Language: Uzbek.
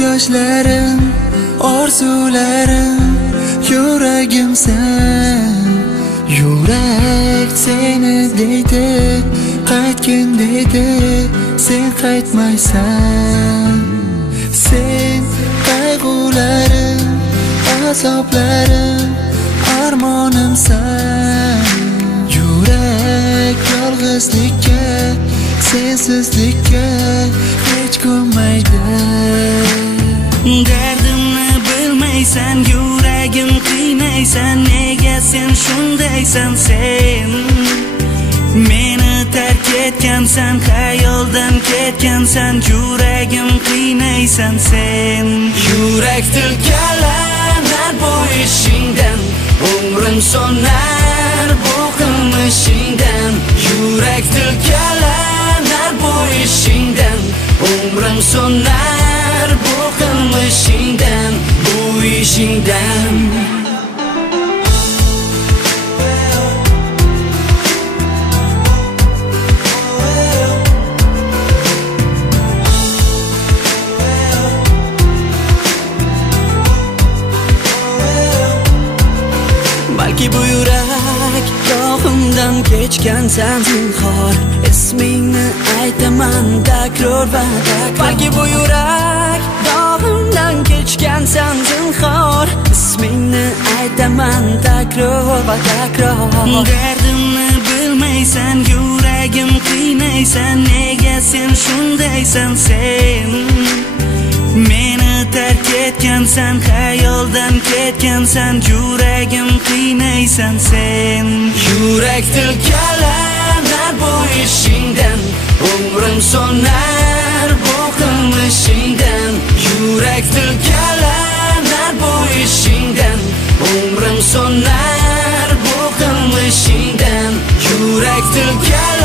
yoshlarim, orzularim, yuragim sen. Yurak seni deydi, qaytgin deydi, sen qaytmaysan. Sen qayg'ularim, azoblarim, armonimsan. Yurak yolg'izlikka, sensizlikka hech ko'nmaydi. Dardimni bilmaysan, yuragim qiynaysan, nega sen shundaysan sen? Meni tark etgansan, xayoldan ketgansan, yuragim qiynaysan sen. Yurak tilkalanar bu ishingdan, umrim so'nar bu qilmishingdan. Yurak tilkalanar bu ishingdan, umrim so'nar bu qilmishingdan, bu ishingdan. Balki bu yurak rohimdan kechgansan zinhor, ismingni aytaman takror va takror. Balki bu yurak rohimdan kechgansan zinhor, ismingni aytaman takror va takror. Dardimni bilmaysan, yuragim qiynaysan, nega sen shundaysan sen? Meni tark etgansan, xayoldan ketgansan, yuragim qiynaysan sen. Yurak tilkalanar bu ishingdan, umrim so'nar bu qilmishingdan. Yurak tilkalanar bu ishingdan, umrim so'nar bu qilmishingdan. Yurak tilkalanar